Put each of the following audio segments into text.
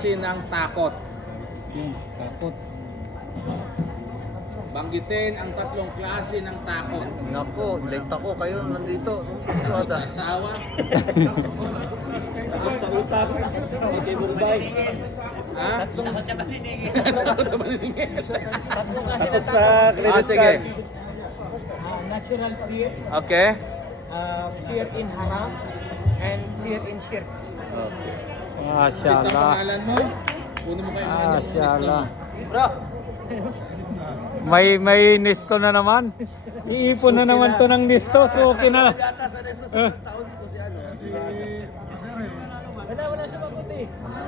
Ng takot. Takot. Banggitin ang tatlong klase ng takot. Nako, late ako kayo nandito. Takot sa asawa. Takot sa utak, takot sa kay Bombay. Ha? Takot sa paniningin. Takot sa paniningin. Takot sa credit Sige. card. Natural fear, Okay. fear in haram, and fear in shirk. Okay. List ang pangalan mo. Puno mo kayo mga ano, list mo. Bro, May nisto na naman. Iipon na naman to ng nisto. So okay na. Yata sa resto sa taon ko si ano. wala siya mabuti.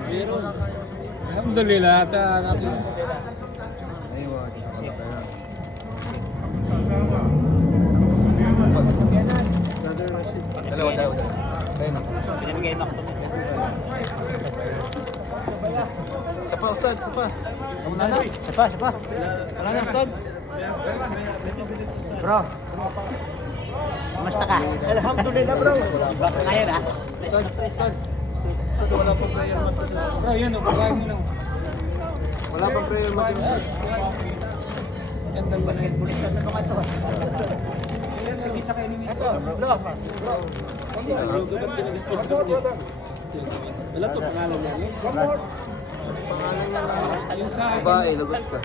Pero Alhamdulillah. Dalawa. Sinibigay na ako. Isa pa, Ustad. Isa pa. Wala na. Isa pa. Wala na, Ustad. Bro, kamusta ka? Alhamdulillah bro. Ngayon ah. Ustad. Ustad, wala pang prayer mat. Bro, yan o. Pagkain mo lang. Wala pang prayer mat. Yan ang basketballista na naman to. Bro. dapat kinagusto ko. Wala to pangalan niya. Babae, lagot ka.